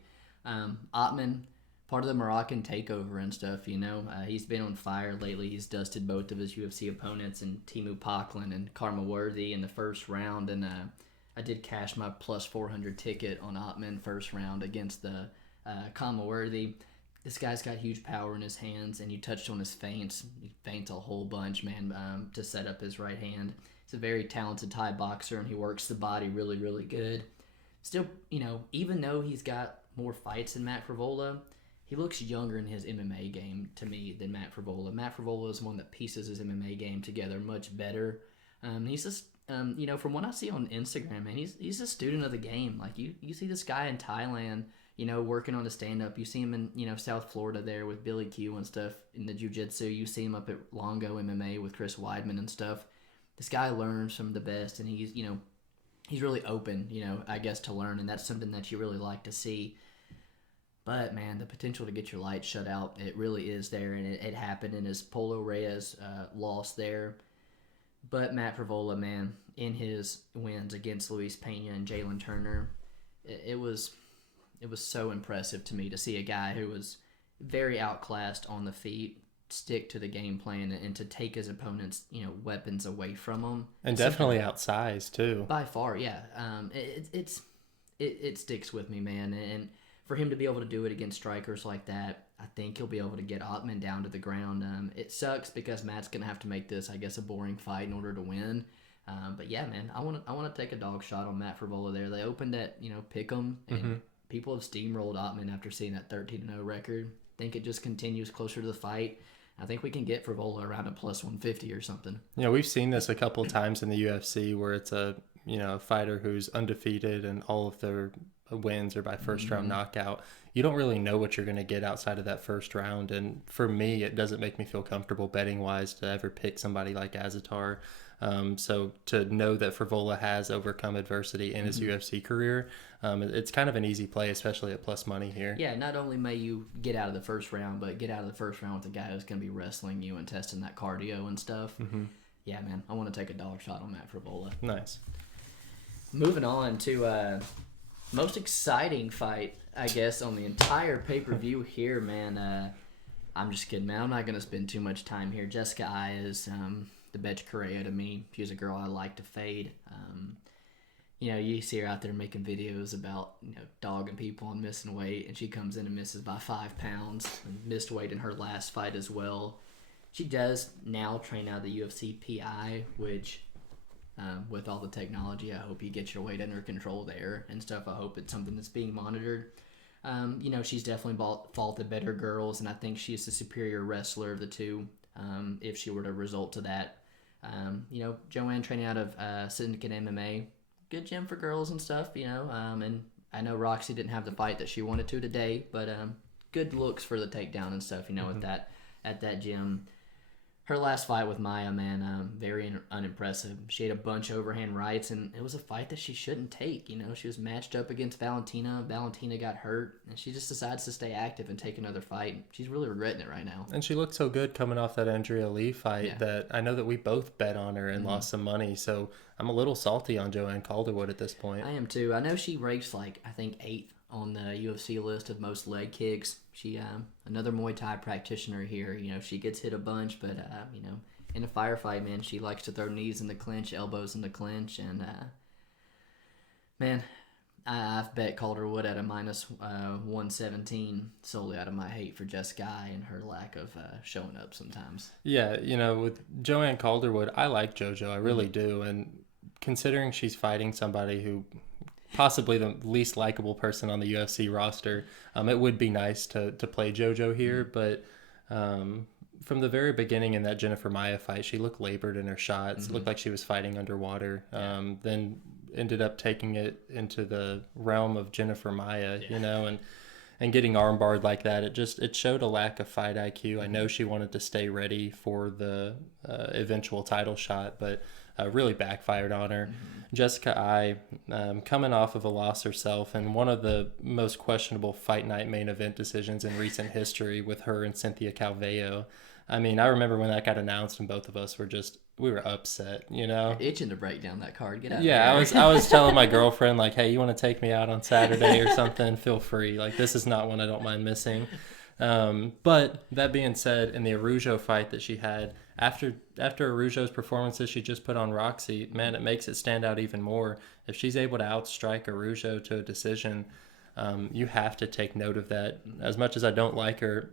Ottman, part of the Moroccan takeover and stuff, he's been on fire lately. He's dusted both of his UFC opponents, and Timu Pocklin and Karma Worthy in the first round, and I did cash my plus 400 ticket on Ottman first round against the Karma Worthy. This guy's got huge power in his hands, and you touched on his feints. He feints a whole bunch, man, to set up his right hand. He's a very talented Thai boxer, and he works the body really, really good. Still, even though he's got more fights than Matt Frevola, he looks younger in his MMA game to me than Matt Frevola. Matt Frevola is one that pieces his MMA game together much better. He's just, from what I see on Instagram, man, he's a student of the game. Like, you see this guy in Thailand, working on the stand-up. You see him in, South Florida there with Billy Q and stuff in the jiu-jitsu. You see him up at Longo MMA with Chris Weidman and stuff. This guy learns from the best, and he's really open, I guess, to learn, and that's something that you really like to see. But, man, the potential to get your lights shut out, it really is there, and it happened in his Polo Reyes loss there. But Matt Frevola, man, in his wins against Luis Pena and Jalen Turner, it was so impressive to me to see a guy who was very outclassed on the feet stick to the game plan and to take his opponent's weapons away from him, and definitely outsized too. By far, yeah. It sticks with me, man, and for him to be able to do it against strikers like that, I think he'll be able to get Ottman down to the ground. It sucks because Matt's gonna have to make this, I guess, a boring fight in order to win. But yeah, man, I want to take a dog shot on Matt Frevola there. They opened at Pick'em, and people have steamrolled Ottman after seeing that 13-0 record. I think it just continues closer to the fight. I think we can get Frevola around a plus 150 or something. We've seen this a couple of times in the UFC where it's a fighter who's undefeated and all of their wins are by first round knockout. You don't really know what you're going to get outside of that first round, and for me, it doesn't make me feel comfortable betting wise to ever pick somebody like Azaitar. So to know that Frevola has overcome adversity in his UFC career, it's kind of an easy play, especially at plus money here. Yeah, not only may you get out of the first round, but get out of the first round with a guy who's going to be wrestling you and testing that cardio and stuff. Yeah, man, I want to take a dog shot on Matt Frevola. Nice. Moving on to most exciting fight, I guess, on the entire pay-per-view here, man. I'm just kidding, man. I'm not going to spend too much time here. Jessica Ai is the Betch Correa to me. She's a girl I like to fade. You see her out there making videos about, dogging people and missing weight, and she comes in and misses by 5 pounds and missed weight in her last fight as well. She does now train out of the UFC PI, which, with all the technology, I hope you get your weight under control there and stuff. I hope it's something that's being monitored. She's definitely fought the better girls, and I think she's the superior wrestler of the two, if she were to result to that. Joanne training out of Syndicate MMA, good gym for girls and stuff, and I know Roxy didn't have the fight that she wanted to today, but good looks for the takedown and stuff, at that gym. Her last fight with Maya, man, very unimpressive. She had a bunch of overhand rights, and it was a fight that she shouldn't take. She was matched up against Valentina. Valentina got hurt, and she just decides to stay active and take another fight. She's really regretting it right now. And she looked so good coming off that Andrea Lee fight that I know that we both bet on her and lost some money. So I'm a little salty on Joanne Calderwood at this point. I am too. I know she ranks I think 8th on the UFC list of most leg kicks. She another Muay Thai practitioner here. She gets hit a bunch, but in a firefight, man, she likes to throw knees in the clinch, elbows in the clinch, and man, I've bet Calderwood at a minus 117 solely out of my hate for Jessica Ai and her lack of showing up sometimes. Yeah, with Joanne Calderwood, I like JoJo, I really do, and considering she's fighting somebody who possibly the least likable person on the UFC roster, it would be nice to play JoJo here, but from the very beginning in that Jennifer Maia fight, she looked labored in her shots. It looked like she was fighting underwater. Then ended up taking it into the realm of Jennifer Maia, and getting armbarred like that. It showed a lack of fight IQ. I know she wanted to stay ready for the eventual title shot, but really backfired on her. Jessica Ai, coming off of a loss herself, and one of the most questionable fight night main event decisions in recent history with her and Cynthia Calvillo. I mean, I remember when that got announced and both of us were just upset, you know. Itching to break down that card. Get out. Yeah, of here. I was telling my girlfriend, like, hey, you want to take me out on Saturday or something? Feel free. Like, this is not one I don't mind missing. But that being said, in the Araujo fight that she had, after Araujo's performances she just put on Roxy, man, it makes it stand out even more. If she's able to outstrike Araujo to a decision, you have to take note of that. As much as I don't like her,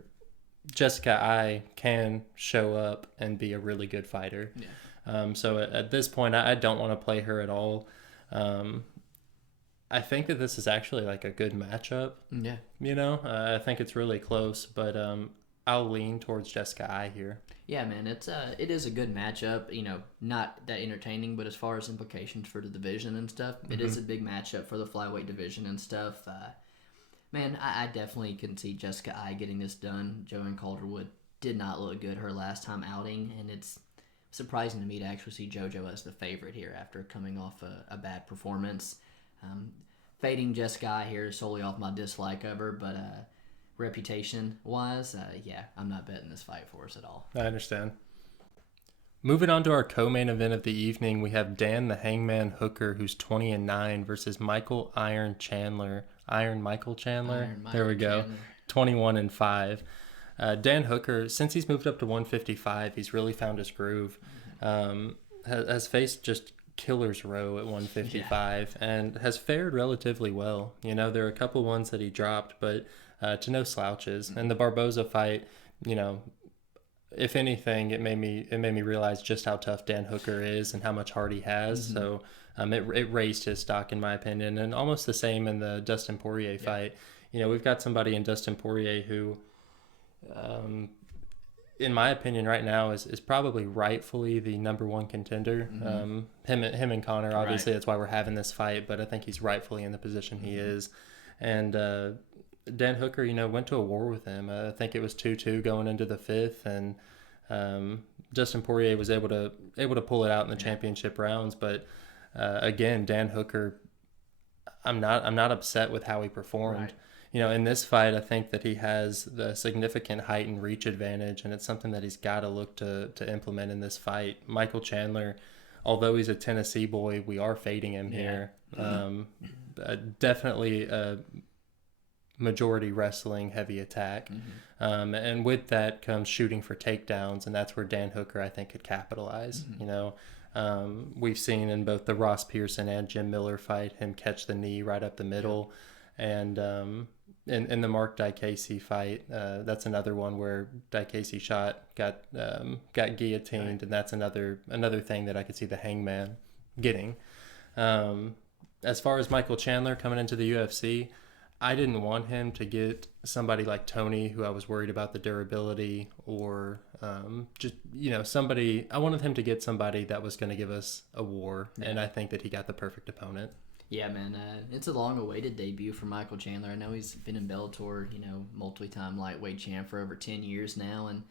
Jessica Ai can show up and be a really good fighter. Yeah. So at this point, I don't want to play her at all. I think that this is actually like a good matchup. Yeah. You know, I think it's really close, but I'll lean towards Jessica Ai here. Yeah, man, it is a good matchup. You know, not that entertaining, but as far as implications for the division and stuff, it is a big matchup for the flyweight division and stuff. Man, I definitely can see Jessica Ai getting this done. Joanne Calderwood did not look good her last time outing, and it's surprising to me to actually see JoJo as the favorite here after coming off a bad performance. Fading Jessica Ai here solely off my dislike of her, but reputation-wise, yeah, I'm not betting this fight for us at all. I understand. Moving on to our co-main event of the evening, we have Dan the Hangman Hooker, who's 20-9, versus Michael Iron Michael Chandler. There we go. 21-5. Dan Hooker, since he's moved up to 155, he's really found his groove. Has faced just killer's row at 155 and has fared relatively well. You know, there are a couple ones that he dropped, but to no slouches. And the Barboza fight, you know, if anything, it made me realize just how tough Dan Hooker is and how much heart he has. So it raised his stock, in my opinion. And almost the same in the Dustin Poirier fight. You know, we've got somebody in Dustin Poirier who, in my opinion, right now is probably rightfully the number one contender. Him and Connor, obviously, that's why we're having this fight. But I think he's rightfully in the position he is. And Dan Hooker, you know, went to a war with him. I think it was 2-2 going into the fifth, and Dustin Poirier was able to pull it out in the championship rounds. But again, Dan Hooker, I'm not upset with how he performed. Right. You know, in this fight, I think that he has the significant height and reach advantage, and it's something that he's got to look to implement in this fight. Michael Chandler, although he's a Tennessee boy, we are fading him here. Definitely a majority wrestling, heavy attack. And with that comes shooting for takedowns, and that's where Dan Hooker, I think, could capitalize. You know, we've seen in both the Ross Pearson and Jim Miller fight him catch the knee right up the middle. And in the Mark Diakese fight, that's another one where Diakese got guillotined, and that's another thing that I could see the Hangman getting. As far as Michael Chandler coming into the UFC, I didn't want him to get somebody like Tony, who I was worried about the durability, or just, you know, somebody. I wanted him to get somebody that was going to give us a war, and I think that he got the perfect opponent. Yeah, man, it's a long-awaited debut for Michael Chandler. I know he's been in Bellator, you know, multi-time lightweight champ for over 10 years now, and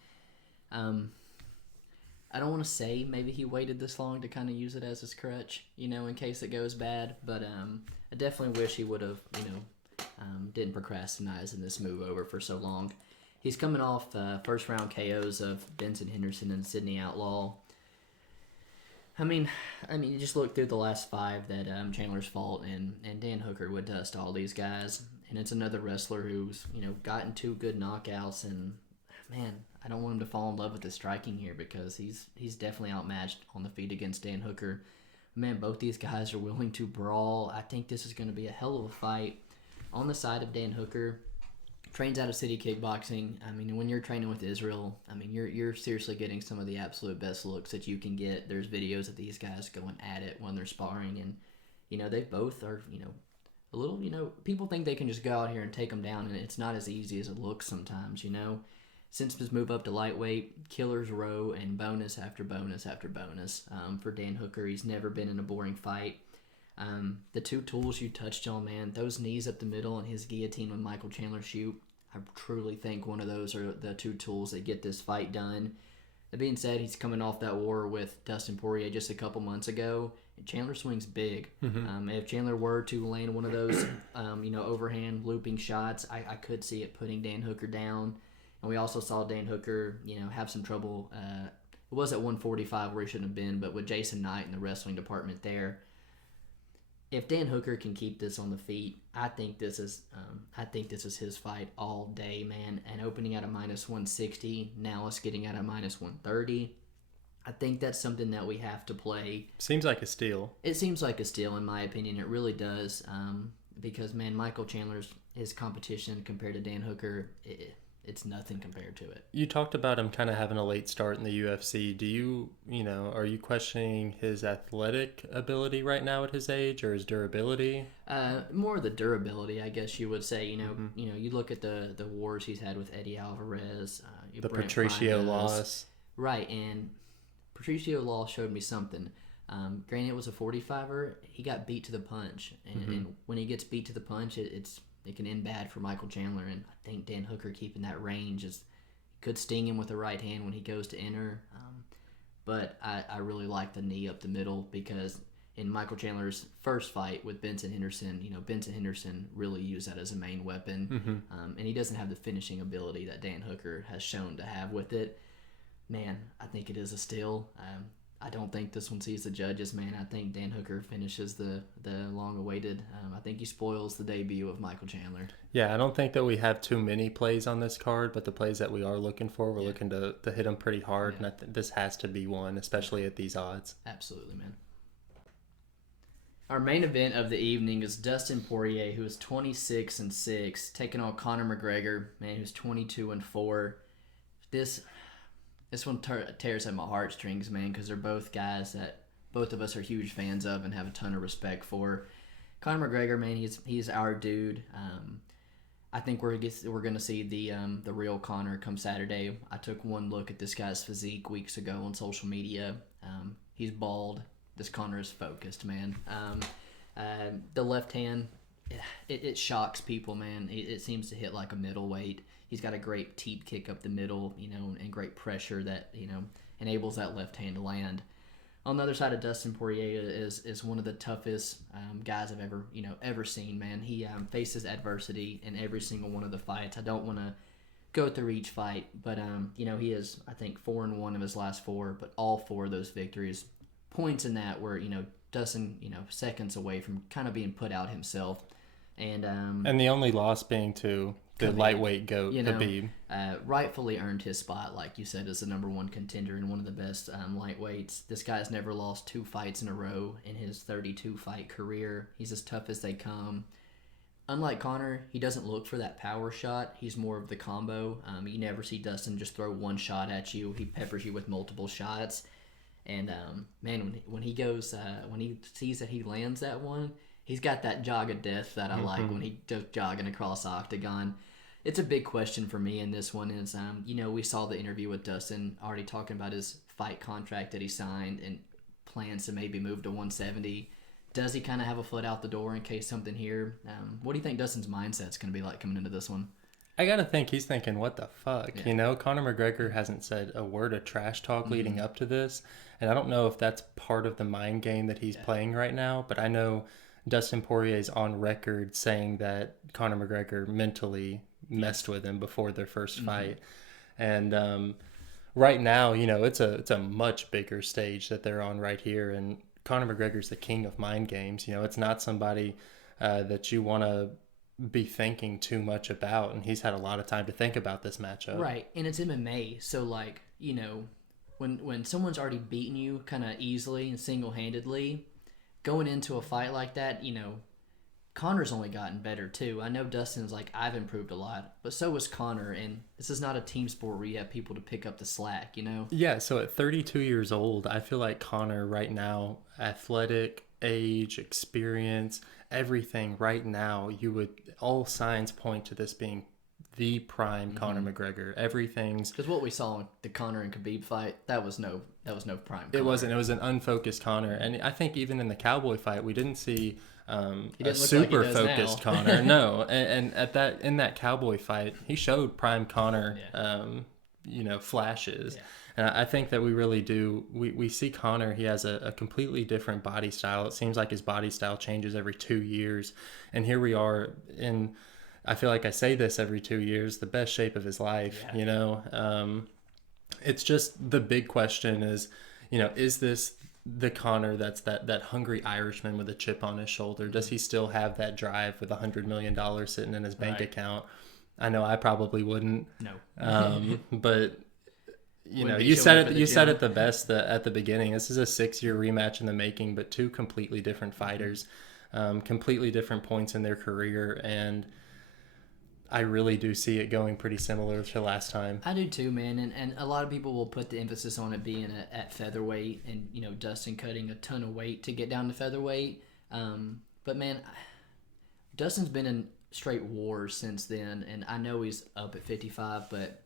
I don't want to say maybe he waited this long to kind of use it as his crutch, you know, in case it goes bad, but I definitely wish he would have, you know, didn't procrastinize in this move over for so long. He's coming off first-round KOs of Benson Henderson and Sidney Outlaw. I mean, you just look through the last five that Chandler's fought, and Dan Hooker would dust all these guys. And it's another wrestler who's, you know, gotten 2 good knockouts. And man, I don't want him to fall in love with the striking here, because he's definitely outmatched on the feet against Dan Hooker. Man, both these guys are willing to brawl. I think this is going to be a hell of a fight. On the side of Dan Hooker, trains out of City Kickboxing. I mean, when you're training with Israel, I mean, you're seriously getting some of the absolute best looks that you can get. There's videos of these guys going at it when they're sparring, and, you know, they both are, you know, a little, you know, people think they can just go out here and take them down, and it's not as easy as it looks sometimes, you know. Since his move up to lightweight, killer's row and bonus after bonus after bonus. For Dan Hooker, he's never been in a boring fight. The 2 tools you touched on, man, those knees up the middle and his guillotine when Michael Chandler shoot, I truly think one of those are the 2 tools that get this fight done. That being said, he's coming off that war with Dustin Poirier just a couple months ago. And Chandler swings big. If Chandler were to land one of those, you know, overhand looping shots, I could see it putting Dan Hooker down. And we also saw Dan Hooker, you know, have some trouble it was at 145 where he shouldn't have been, but with Jason Knight in the wrestling department there, if Dan Hooker can keep this on the feet, I think this is his fight all day, man. And opening at a -160, now it's getting at a -130. I think that's something that we have to play. Seems like a steal. It seems like a steal, in my opinion. It really does. Because, man, Michael Chandler's his competition compared to Dan Hooker, it's nothing compared to it. You talked about him kind of having a late start in the UFC. Do you, are you questioning his athletic ability right now at his age, or his durability? More the durability, I guess you would say. You look at the wars he's had with Eddie Alvarez, The Brent Patricio Primus. loss. Right, and Patricio loss showed me something. Granted, it was a 45er. He got beat to the punch, and when he gets beat to the punch, it can end bad for Michael Chandler. And I think Dan Hooker keeping that range could sting him with the right hand when he goes to enter. But I really like the knee up the middle, because in Michael Chandler's first fight with Benson Henderson, Benson Henderson really used that as a main weapon, and he doesn't have the finishing ability that Dan Hooker has shown to have with it. Man, I think it is a steal. I don't think this one sees the judges, man. I think Dan Hooker finishes the long-awaited. I think he spoils the debut of Michael Chandler. Yeah, I don't think that we have too many plays on this card, but the plays that we are looking for, we're looking to hit them pretty hard, and this has to be one, especially at these odds. Absolutely, man. Our main event of the evening is Dustin Poirier, who is 26-6, taking on Conor McGregor, man, who's 22-4. This one tears at my heartstrings, man, because they're both guys that both of us are huge fans of and have a ton of respect for. Conor McGregor, man, he's our dude. I think we're going to see the real Conor come Saturday. I took one look at this guy's physique weeks ago on social media. He's bald. This Conor is focused, man. The left hand, it shocks people, man. It seems to hit like a middleweight. He's got a great teep kick up the middle, and great pressure that, enables that left hand to land. On the other side of Dustin Poirier is one of the toughest guys I've ever seen, man. He faces adversity in every single one of the fights. I don't want to go through each fight, but, he is, I think, 4-1 of his last 4, but all 4 of those victories, points in that where, Dustin, seconds away from kind of being put out himself. And the only loss being to the lightweight goat, Khabib. Rightfully earned his spot, like you said, as the number 1 contender and one of the best lightweights. This guy's never lost 2 fights in a row in his 32-fight career. He's as tough as they come. Unlike Conor, he doesn't look for that power shot. He's more of the combo. You never see Dustin just throw one shot at you. He peppers you with multiple shots. And, man, when he goes, when he sees that he lands that one, he's got that jog of death that I like when he goes jogging across the octagon. It's a big question for me in this one is, we saw the interview with Dustin already talking about his fight contract that he signed and plans to maybe move to 170. Does he kind of have a foot out the door in case something here? What do you think Dustin's mindset's going to be like coming into this one? I got to think he's thinking, what the fuck? Yeah. Conor McGregor hasn't said a word of trash talk leading up to this. And I don't know if that's part of the mind game that he's playing right now, but I know Dustin Poirier's on record saying that Conor McGregor mentally messed with him before their first fight. And right now, it's a much bigger stage that they're on right here. And Conor McGregor's the king of mind games. It's not somebody that you want to be thinking too much about. And he's had a lot of time to think about this matchup. Right. And it's MMA. So, when someone's already beaten you kind of easily and single-handedly, going into a fight like that, Conor's only gotten better too. I know Dustin's like, I've improved a lot, but so has Conor, and this is not a team sport where you have people to pick up the slack, Yeah, so at 32 years old, I feel like Conor right now, athletic, age, experience, everything right now, all signs point to this being the prime Conor McGregor. Everything's because what we saw in the Conor and Khabib fight, that was no prime Conor. It wasn't. It was an unfocused Conor, and I think even in the Cowboy fight, we didn't see a super focused Conor. No, and in that Cowboy fight, he showed prime Conor, flashes. Yeah. And I think that we really do. We see Conor. He has a completely different body style. It seems like his body style changes every 2 years, and here we are in. I feel like I say this every 2 years, the best shape of his life, It's just the big question is, is this the Conor that's that hungry Irishman with a chip on his shoulder? Does he still have that drive with $100 million sitting in his bank account? I know I probably wouldn't. No. But you said it the best at the beginning. This is a 6-year rematch in the making, but two completely different fighters, completely different points in their career, and I really do see it going pretty similar to last time. I do too, man. And a lot of people will put the emphasis on it being at featherweight and, Dustin cutting a ton of weight to get down to featherweight. But, man, Dustin's been in straight wars since then, and I know he's up at 55, but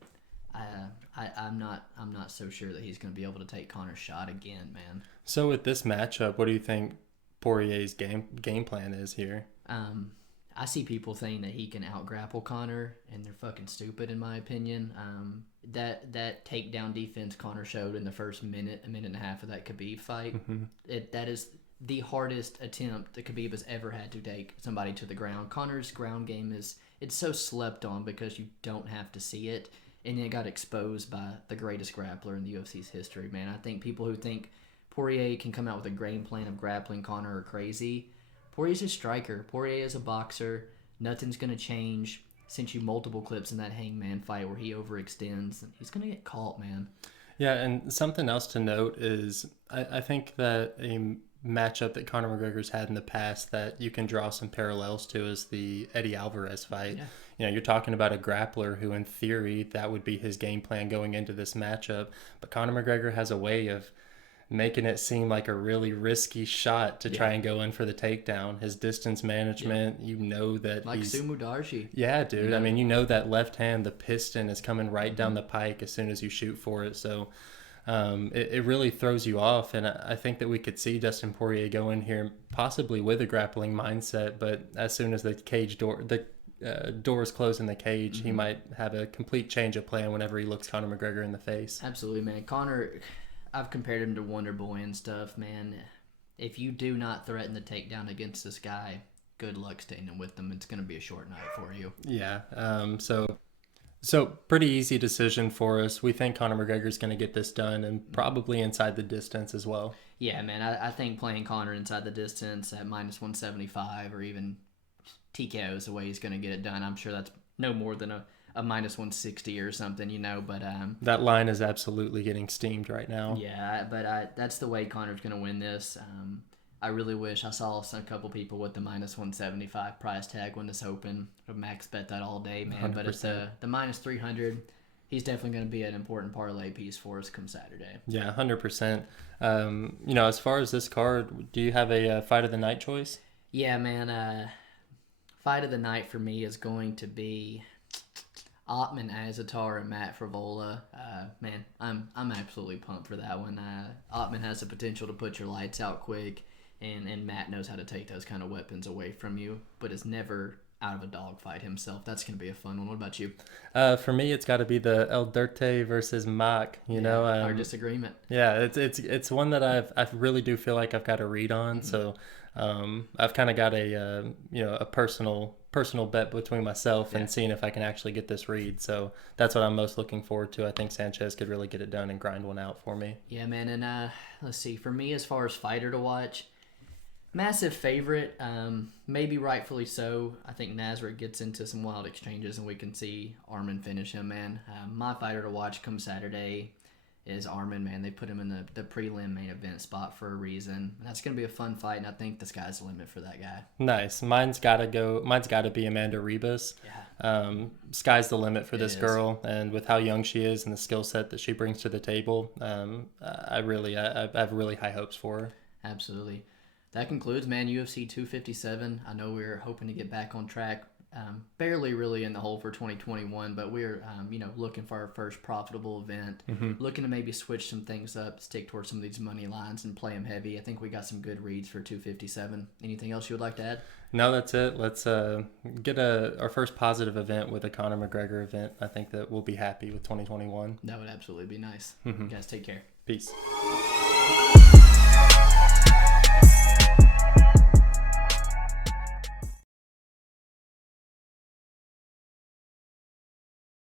I'm not so sure that he's going to be able to take Conor's shot again, man. So with this matchup, what do you think Poirier's game plan is here? I see people saying that he can out-grapple Conor, and they're fucking stupid in my opinion. That takedown defense Conor showed in the first a minute and a half of that Khabib fight, that is the hardest attempt that Khabib has ever had to take somebody to the ground. Conor's ground game it's so slept on because you don't have to see it, and it got exposed by the greatest grappler in the UFC's history, man. I think people who think Poirier can come out with a game plan of grappling Conor are crazy. Poirier's a striker. Poirier is a boxer. Nothing's going to change. Sent you multiple clips in that Hangman fight where he overextends. He's going to get caught, man. Yeah, and something else to note is I think that a matchup that Conor McGregor's had in the past that you can draw some parallels to is the Eddie Alvarez fight. Yeah. You're talking about a grappler who, in theory, that would be his game plan going into this matchup. But Conor McGregor has a way of making it seem like a really risky shot to try and go in for the takedown. His distance management, that like he's... Sumo Darshi. Yeah, dude. I mean, that left hand, the piston is coming right down the pike as soon as you shoot for it. So it really throws you off. And I think that we could see Dustin Poirier go in here possibly with a grappling mindset, but as soon as the cage door... doors close in the cage, he might have a complete change of plan whenever he looks Conor McGregor in the face. Absolutely, man. Conor... I've compared him to Wonder Boy and stuff, man. If you do not threaten the takedown against this guy, good luck standing with him. It's going to be a short night for you. Yeah. So pretty easy decision for us. We think Conor McGregor's going to get this done, and probably inside the distance as well. Yeah, man. I think playing Conor inside the distance at minus 175 or even TKO is the way he's going to get it done. I'm sure that's no more than a minus 160 or something, but... that line is absolutely getting steamed right now. Yeah, but that's the way Conor's going to win this. I really wish I saw a couple people with the minus 175 price tag when this opened. Max bet that all day, man. 100%. But it's the minus 300. He's definitely going to be an important parlay piece for us come Saturday. Yeah, 100%. As far as this card, do you have a fight of the night choice? Yeah, man. Fight of the night for me is going to be... Ottman, Azaitar, and Matt Frevola. Man, I'm absolutely pumped for that one. Ottman has the potential to put your lights out quick, and Matt knows how to take those kind of weapons away from you, but is never out of a dogfight himself. That's going to be a fun one. What about you? For me, it's got to be the El Dirte versus Mak. Our disagreement. Yeah, it's one that I really do feel like I've got a read on. Mm-hmm. So I've kind of got a personal bet between myself and seeing if I can actually get this read. So that's what I'm most looking forward to. I think Sanchez could really get it done and grind one out for me. Yeah, man. And let's see. For me, as far as fighter to watch, massive favorite, maybe rightfully so. I think Nasrat gets into some wild exchanges and we can see Arman finish him, man. My fighter to watch come Saturday is Arman, man. They put him in the prelim main event spot for a reason. And that's going to be a fun fight, and I think the sky's the limit for that guy. Nice. Mine's got to be Amanda Ribas. Yeah. Sky's the limit for this girl, and with how young she is and the skill set that she brings to the table, I have really high hopes for her. Absolutely. That concludes, man, UFC 257. I know we're hoping to get back on track. Barely really in the hole for 2021, but we're looking for our first profitable event. Mm-hmm. Looking to maybe switch some things up, stick towards some of these money lines and play them heavy. I think we got some good reads for 257. Anything else you would like to add? No, that's it. Let's get our first positive event with a Conor McGregor event. I think that we'll be happy with 2021. That would absolutely be nice. Mm-hmm. You guys take care. Peace.